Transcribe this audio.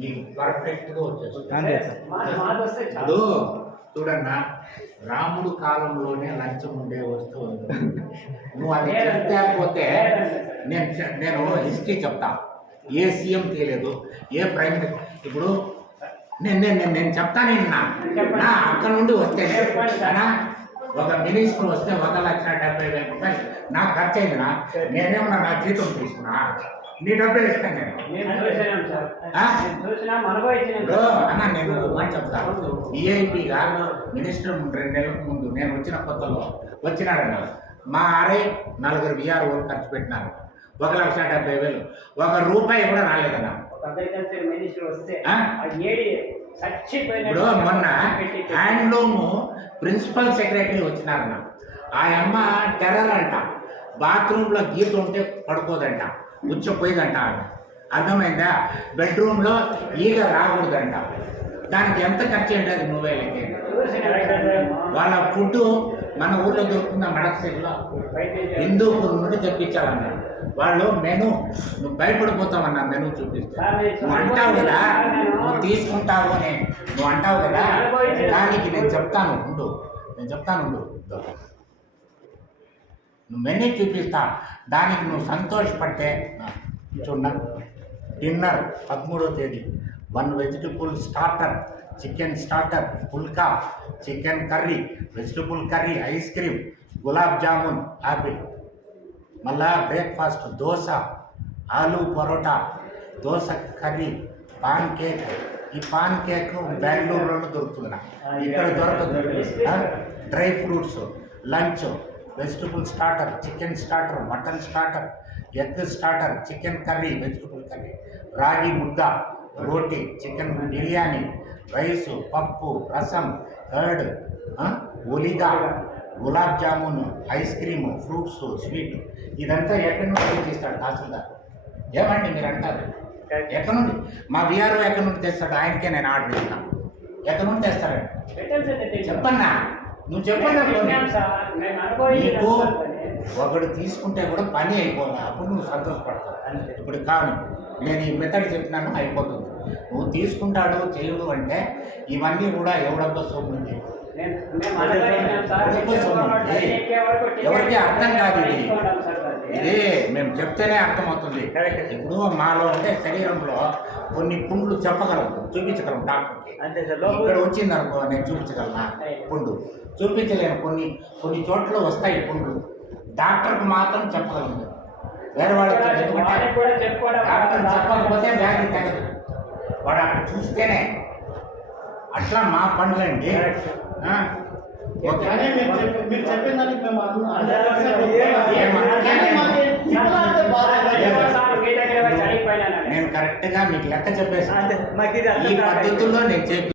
మీకు పర్ఫెక్ట్గా వచ్చేస్తుంది. ఇప్పుడు చూడన్నా రాముడు కాలంలోనే లంచం ఉండే వస్తువు నువ్వు అది చెప్పకపోతే నేను నేను హిస్టరీ చెప్తా. ఏ సీఎం తెలియదు ఏ ప్రైమ్ మినిస్టర్ ఇప్పుడు నేను నేను నేను నేను చెప్తాను నా నా అక్కడ నుండి వస్తే నా ఒక మినిస్టర్ వస్తే ఒక లక్ష డెబ్బై వేల రూపాయలు. నాకు ఖర్చు అయింది నా. నేనేమన్నా నా జీతం తీసుకున్నా? నీ డబ్బే ఇస్తాను నేను. అన్న నేను ఒక మాట చెప్తాను. ఈఐపీగా మినిస్టర్ రెండు నెలల ముందు నేను వచ్చిన కొత్తలో వచ్చినాడన్న మా ఆర్ఐ నలుగురు విఆర్ఓ ఖర్చు పెట్టినారు. ఒక లక్ష డెబ్బై వేలు. ఒక రూపాయి కూడా రాలేదన్న. ఇప్పుడు మొన్న హ్యాండ్లూమ్ ప్రిన్సిపల్ సెక్రటరీ వచ్చినారన్న. ఆ అమ్మ టెర్రర్ అంట. బాత్రూంలో గీత ఉంటే పడుకోదంట. ఉచ్చపోయేదంట ఆమె అర్థమైందా? బెడ్రూమ్లో ఈగ రాకూడదంట. దానికి ఎంత ఖర్చు అండి అది నువ్వే వాళ్ళ ఫుడ్ మన ఊర్లో దొరుకుతున్న మడకసిరిలో హిందూపూర్ నుండి తెప్పించాలన్నారు. వాళ్ళు మెను నువ్వు భయపడిపోతావన్న మెను చూపిస్తా. నువ్వు అంటావు కదా నువ్వు తీసుకుంటావు అని. నువ్వు అంటావు కదా దానికి నేను చెప్తాను ఉండు. నేను చెప్తాను ఉండు. నువ్వు మెనూ చూపిస్తా. దానికి నువ్వు సంతోషపడితే చూడ డిన్నర్ పదమూడో తేదీ. One vegetable starter chicken starter phulka chicken curry vegetable curry ice cream gulab jamun apple. మళ్ళా breakfast dosa aloo paratha dosa curry pancake ఈ పాన్ కేక్ బెంగళూరులోనే దొరుకుతుంది ఇక్కడ దొరకదు. Dry fruits lunch vegetable starter chicken starter mutton starter egg starter chicken curry vegetable curry ragi mudda roti chicken biryani rice పప్పు rasam curd ఒలిగా gulab jamun ice cream fruits sweet. ఇదంతా ఎక్కడి నుండి తెచ్చిస్తాడు తహసీల్దార్? ఏమండి మీరు అంటారు? ఎక్కడి నుండి? మా విఆర్ఓ ఎక్కడి నుండి తెస్తాడు? ఆయనకే నేను ఆర్డర్ ఇస్తాను. ఎక్కడి నుండి తెస్తారండి చెప్పన్నా? నువ్వు చెప్పన్నా. నీకు ఒకడు తీసుకుంటే కూడా పని అయిపోవాలి అప్పుడు నువ్వు సంతోషపడతావు. ఇప్పుడు కాను నేను ఈ మెథడ్ చెప్పినాను అయిపోతుంది. నువ్వు తీసుకుంటాడు చేయుడు అంటే ఇవన్నీ కూడా ఎవడబ్బ సొమ్ముంది? ఎవరికి అర్థం కాదు ఇది. ఇది. మేము చెప్తేనే అర్థమవుతుంది. ఇప్పుడు మాలో ఉండే శరీరంలో కొన్ని పుండ్లు చెప్పగలం చూపించగలం డాక్టర్కి. ఇక్కడ వచ్చింది అనుకో నేను చూపించగలనా? పుండు. చూపించలేను. కొన్ని కొన్ని చోట్ల వస్తాయి పుండ్లు. డాక్టర్కి మాత్రం చెప్పగలను. వేరే వాళ్ళకి డాక్టర్ చెప్పకపోతే వ్యాధి తగదు. వాడు అక్కడ చూస్తేనే అట్లా మా పనులండి మీరు చెప్పిన దానికి మేము నేను కరెక్ట్గా మీకు లెక్క చెప్పేసి ఈ. పద్ధతుల్లో నేను చెప్పి